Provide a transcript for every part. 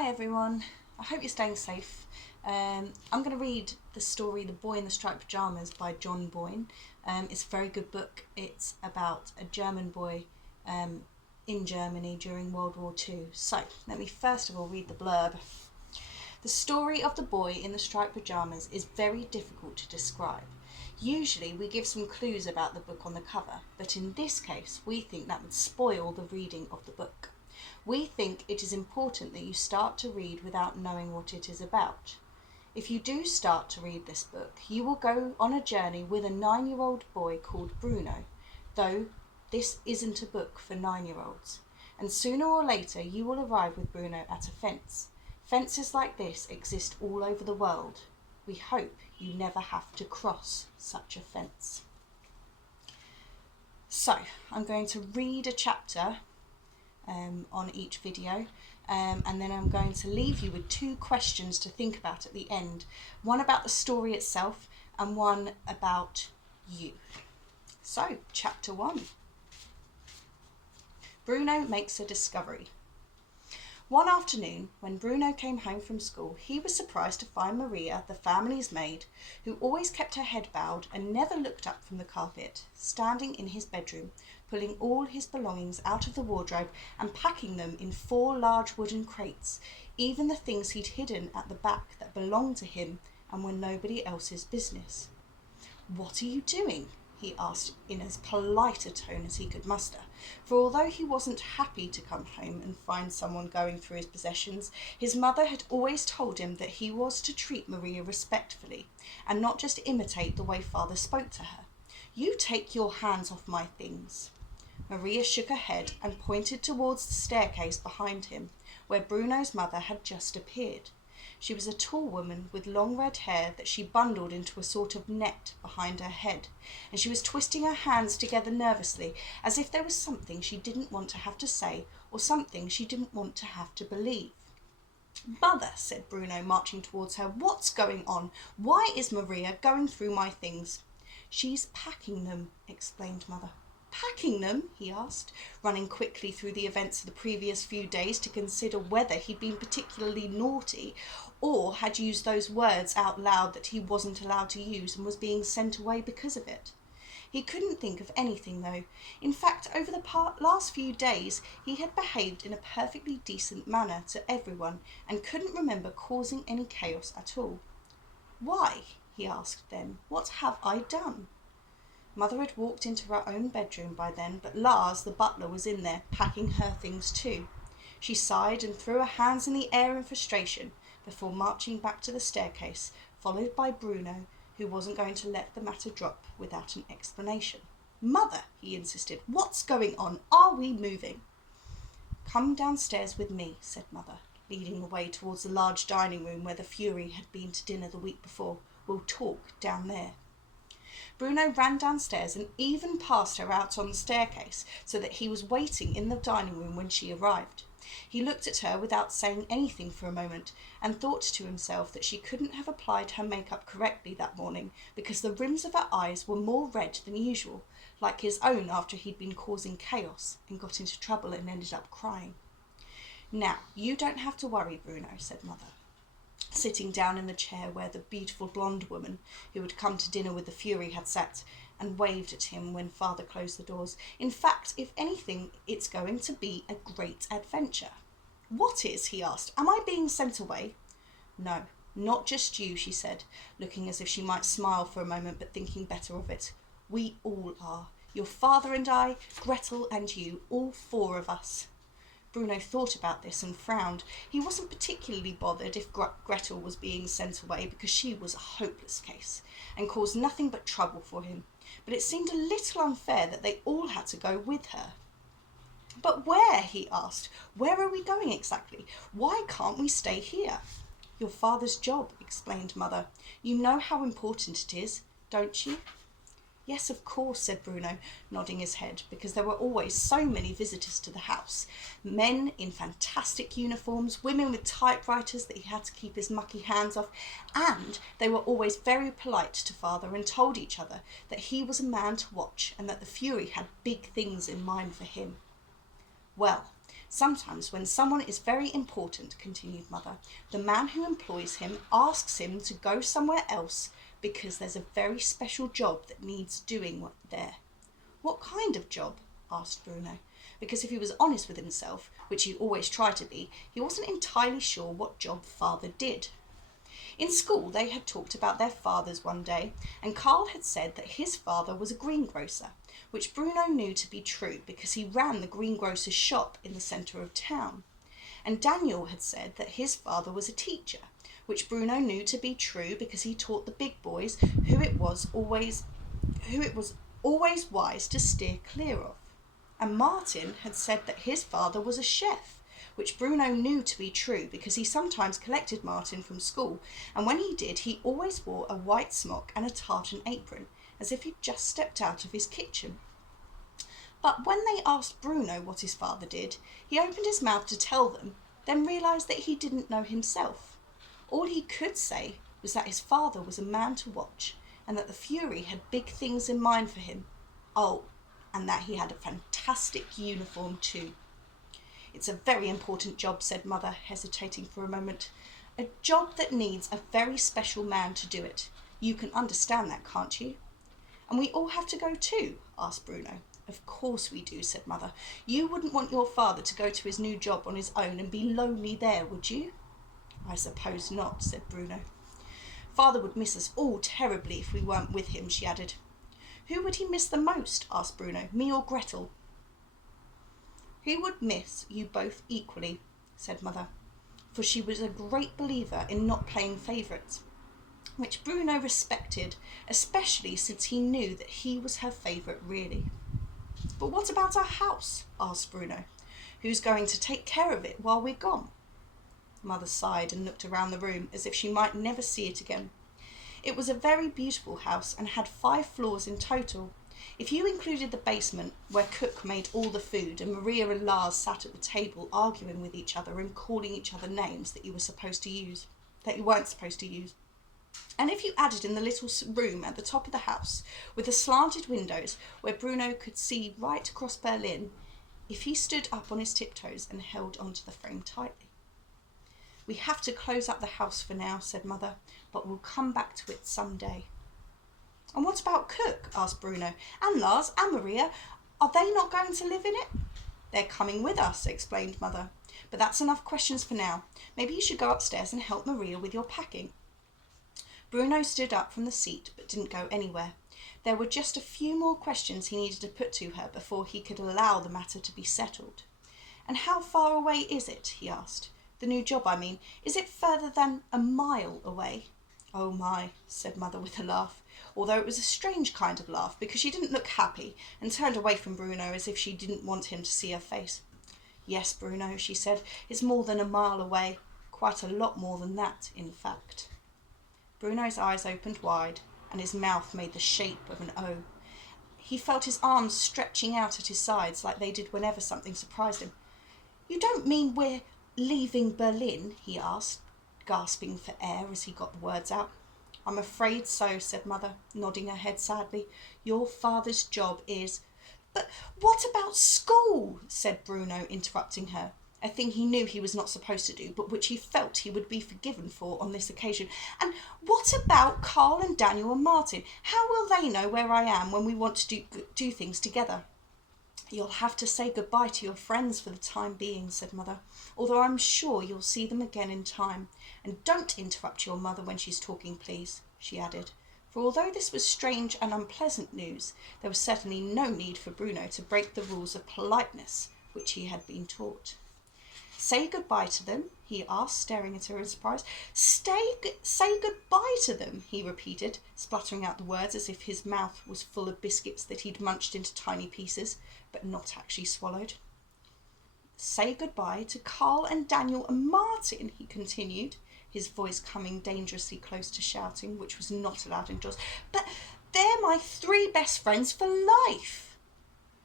Hi everyone, I hope you're staying safe. I'm going to read the story The Boy in the Striped Pajamas by John Boyne. It's a very good book. It's about a German boy in Germany during World War II. So let me first of all read the blurb. The story of The Boy in the Striped Pajamas is very difficult to describe. Usually we give some clues about the book on the cover, but in this case we think that would spoil the reading of the book. We think it is important that you start to read without knowing what it is about. If you do start to read this book, you will go on a journey with a 9-year-old boy called Bruno, though this isn't a book for 9-year-olds. And sooner or later you will arrive with Bruno at a fence. Fences like this exist all over the world. We hope you never have to cross such a fence. So, I'm going to read a chapter on each video, and then I'm going to leave you with 2 questions to think about at the end. One about the story itself and one about you. So, chapter 1. Bruno makes a discovery. One afternoon, when Bruno came home from school, he was surprised to find Maria, the family's maid, who always kept her head bowed and never looked up from the carpet, standing in his bedroom, pulling all his belongings out of the wardrobe and packing them in 4 large wooden crates, even the things he'd hidden at the back that belonged to him and were nobody else's business. "What are you doing?" he asked in as polite a tone as he could muster, for although he wasn't happy to come home and find someone going through his possessions, his mother had always told him that he was to treat Maria respectfully and not just imitate the way father spoke to her. "You take your hands off my things." Maria shook her head and pointed towards the staircase behind him, where Bruno's mother had just appeared. She was a tall woman with long red hair that she bundled into a sort of net behind her head, and she was twisting her hands together nervously, as if there was something she didn't want to have to say or something she didn't want to have to believe. "Mother," said Bruno, marching towards her, "what's going on? Why is Maria going through my things?" "She's packing them," explained Mother. "Packing them?" he asked, running quickly through the events of the previous few days to consider whether he'd been particularly naughty or had used those words out loud that he wasn't allowed to use and was being sent away because of it. He couldn't think of anything, though. In fact, over the last few days he had behaved in a perfectly decent manner to everyone and couldn't remember causing any chaos at all. "Why?" he asked then. "What have I done?" Mother had walked into her own bedroom by then, but Lars, the butler, was in there, packing her things too. She sighed and threw her hands in the air in frustration before marching back to the staircase, followed by Bruno, who wasn't going to let the matter drop without an explanation. "Mother," he insisted, "what's going on? Are we moving?" "Come downstairs with me," said Mother, leading the way towards the large dining room where the Fury had been to dinner the week before. "We'll talk down there." Bruno ran downstairs and even passed her out on the staircase so that he was waiting in the dining room when she arrived. He looked at her without saying anything for a moment and thought to himself that she couldn't have applied her makeup correctly that morning because the rims of her eyes were more red than usual, like his own after he'd been causing chaos and got into trouble and ended up crying. "Now, you don't have to worry, Bruno," said Mother, sitting down in the chair where the beautiful blonde woman who had come to dinner with the Fury had sat and waved at him when Father closed the doors. "In fact, if anything, it's going to be a great adventure." "What is?" he asked. "Am I being sent away?" "No, not just you," she said, looking as if she might smile for a moment but thinking better of it. "We all are. Your father and I, Gretel and you, all 4 of us." Bruno thought about this and frowned. He wasn't particularly bothered if Gretel was being sent away because she was a hopeless case and caused nothing but trouble for him, but it seemed a little unfair that they all had to go with her. "But where?" he asked. "Where are we going exactly? Why can't we stay here?" "Your father's job," explained Mother. "You know how important it is, don't you?" "Yes, of course," said Bruno, nodding his head, because there were always so many visitors to the house. Men in fantastic uniforms, women with typewriters that he had to keep his mucky hands off, and they were always very polite to Father and told each other that he was a man to watch and that the Fury had big things in mind for him. Well, Sometimes when someone is very important, continued Mother, the man who employs him asks him to go somewhere else because there's a very special job that needs doing there. What kind of job? Asked Bruno, because if he was honest with himself, which he always tried to be, he wasn't entirely sure what job Father did. In school they had talked about their fathers one day, and Carl had said that his father was a greengrocer, which Bruno knew to be true because he ran the greengrocer's shop in the centre of town. And Daniel had said that his father was a teacher, which Bruno knew to be true because he taught the big boys who it was always wise to steer clear of. And Martin had said that his father was a chef, which Bruno knew to be true because he sometimes collected Martin from school, and when he did, he always wore a white smock and a tartan apron, as if he'd just stepped out of his kitchen. But when they asked Bruno what his father did, he opened his mouth to tell them, then realised that he didn't know himself. All he could say was that his father was a man to watch, and that the Fury had big things in mind for him. Oh, and that he had a fantastic uniform too. It's a very important job, said Mother, hesitating for a moment. A job that needs a very special man to do it. You can understand that, can't you? And we all have to go too? Asked Bruno. Of course we do, said Mother. You wouldn't want your father to go to his new job on his own and be lonely there, would you? I suppose not, said Bruno. Father would miss us all terribly if we weren't with him, she added. Who would he miss the most? Asked Bruno. Me or Gretel? He would miss you both equally, said Mother, for she was a great believer in not playing favourites, which Bruno respected, especially since he knew that he was her favourite really. But what about our house? Asked Bruno. Who's going to take care of it while we're gone? Mother sighed and looked around the room as if she might never see it again. It was a very beautiful house and had 5 floors in total. If you included the basement, where Cook made all the food and Maria and Lars sat at the table arguing with each other and calling each other names that you weren't supposed to use. And if you added in the little room at the top of the house with the slanted windows where Bruno could see right across Berlin, if he stood up on his tiptoes and held onto the frame tightly. We have to close up the house for now, said Mother, but we'll come back to it some day. And what about Cook? Asked Bruno. And Lars and Maria, are they not going to live in it? They're coming with us, explained Mother. But that's enough questions for now. Maybe you should go upstairs and help Maria with your packing. Bruno stood up from the seat but didn't go anywhere. There were just a few more questions he needed to put to her before he could allow the matter to be settled. And how far away is it? He asked. The new job, I mean. Is it further than a mile away? Oh my, said Mother with a laugh, although it was a strange kind of laugh because she didn't look happy and turned away from Bruno as if she didn't want him to see her face. Yes, Bruno, she said, it's more than a mile away. Quite a lot more than that, in fact. Bruno's eyes opened wide and his mouth made the shape of an O. He felt his arms stretching out at his sides like they did whenever something surprised him. You don't mean we're leaving Berlin? He asked, gasping for air as he got the words out. I'm afraid so, said Mother, nodding her head sadly. Your father's job is... But what about school? Said Bruno, interrupting her, a thing he knew he was not supposed to do, but which he felt he would be forgiven for on this occasion. And what about Carl and Daniel and Martin? How will they know where I am when we want to do things together? You'll have to say goodbye to your friends for the time being, said Mother, although I'm sure you'll see them again in time. And don't interrupt your mother when she's talking, please, she added. For although this was strange and unpleasant news, there was certainly no need for Bruno to break the rules of politeness which he had been taught. Say goodbye to them? He asked, staring at her in surprise. Say goodbye to them, he repeated, spluttering out the words as if his mouth was full of biscuits that he'd munched into tiny pieces, but not actually swallowed. Say goodbye to Carl and Daniel and Martin, he continued, his voice coming dangerously close to shouting, which was not allowed indoors. But they're my 3 best friends for life.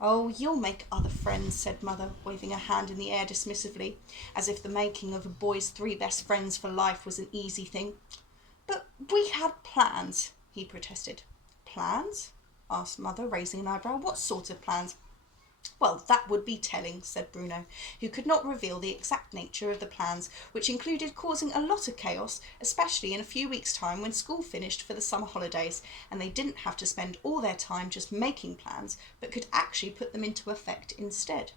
Oh, you'll make other friends, said Mother, waving her hand in the air dismissively, as if the making of a boy's 3 best friends for life was an easy thing. But we had plans, he protested. Plans? Asked Mother, raising an eyebrow. What sort of plans? Well, that would be telling, said Bruno, who could not reveal the exact nature of the plans, which included causing a lot of chaos, especially in a few weeks' time when school finished for the summer holidays and they didn't have to spend all their time just making plans, but could actually put them into effect instead.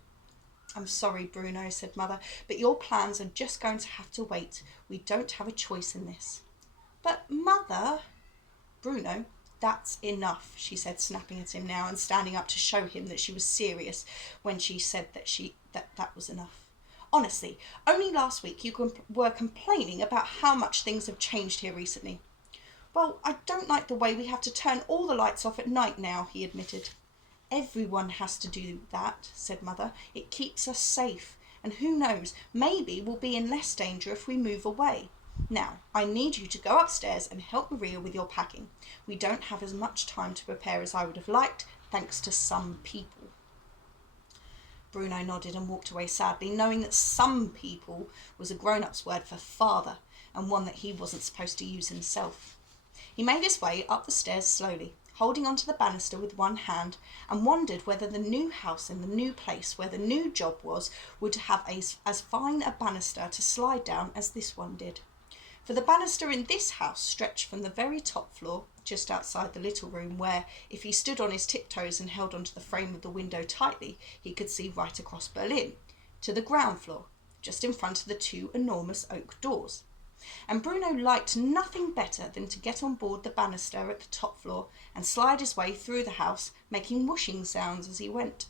I'm sorry, Bruno, said Mother, but your plans are just going to have to wait. We don't have a choice in this. But, Mother... Bruno, that's enough, she said, snapping at him now and standing up to show him that she was serious when she said that was enough. Honestly, only last week you were complaining about how much things have changed here recently. Well, I don't like the way we have to turn all the lights off at night now, he admitted. Everyone has to do that, said Mother. It keeps us safe, and who knows, maybe we'll be in less danger if we move away. Now, I need you to go upstairs and help Maria with your packing. We don't have as much time to prepare as I would have liked, thanks to some people. Bruno nodded and walked away sadly, knowing that some people was a grown-up's word for father, and one that he wasn't supposed to use himself. He made his way up the stairs slowly, holding onto the banister with one hand, and wondered whether the new house in the new place where the new job was would have as fine a banister to slide down as this one did. For the banister in this house stretched from the very top floor, just outside the little room where, if he stood on his tiptoes and held onto the frame of the window tightly, he could see right across Berlin, to the ground floor, just in front of the two enormous oak doors. And Bruno liked nothing better than to get on board the banister at the top floor and slide his way through the house, making whooshing sounds as he went.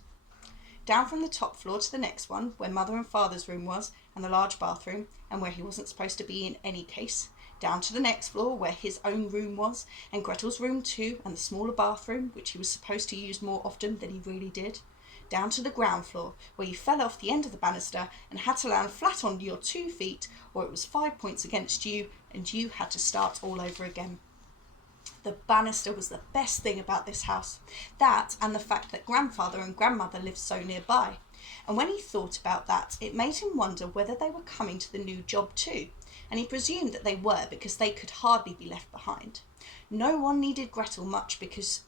Down from the top floor to the next one, where Mother and Father's room was, and the large bathroom, and where he wasn't supposed to be in any case. Down to the next floor, where his own room was, and Gretel's room too, and the smaller bathroom, which he was supposed to use more often than he really did. Down to the ground floor, where you fell off the end of the banister and had to land flat on your 2 feet, or it was 5 points against you, and you had to start all over again. The banister was the best thing about this house. That and the fact that Grandfather and Grandmother lived so nearby. And when he thought about that, it made him wonder whether they were coming to the new job too. And he presumed that they were, because they could hardly be left behind. No one needed Gretel much because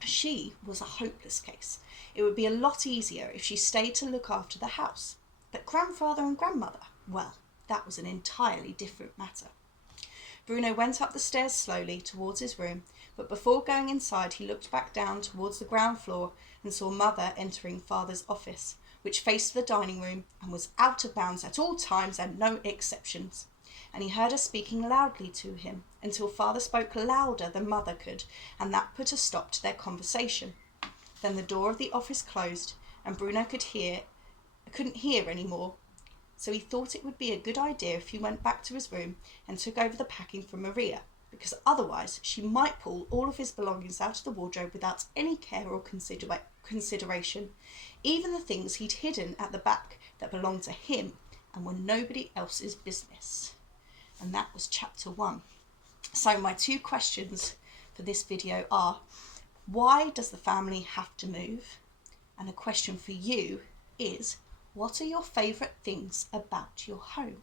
she was a hopeless case. It would be a lot easier if she stayed to look after the house. But Grandfather and Grandmother, well, that was an entirely different matter. Bruno went up the stairs slowly towards his room, but before going inside he looked back down towards the ground floor and saw Mother entering Father's office, which faced the dining room and was out of bounds at all times and no exceptions. And he heard her speaking loudly to him until Father spoke louder than Mother could, and that put a stop to their conversation. Then the door of the office closed, and Bruno couldn't hear any more. So he thought it would be a good idea if he went back to his room and took over the packing from Maria, because otherwise she might pull all of his belongings out of the wardrobe without any care or consideration, even the things he'd hidden at the back that belonged to him and were nobody else's business. And that was chapter 1. So my 2 questions for this video are, why does the family have to move? And a question for you is, what are your favourite things about your home?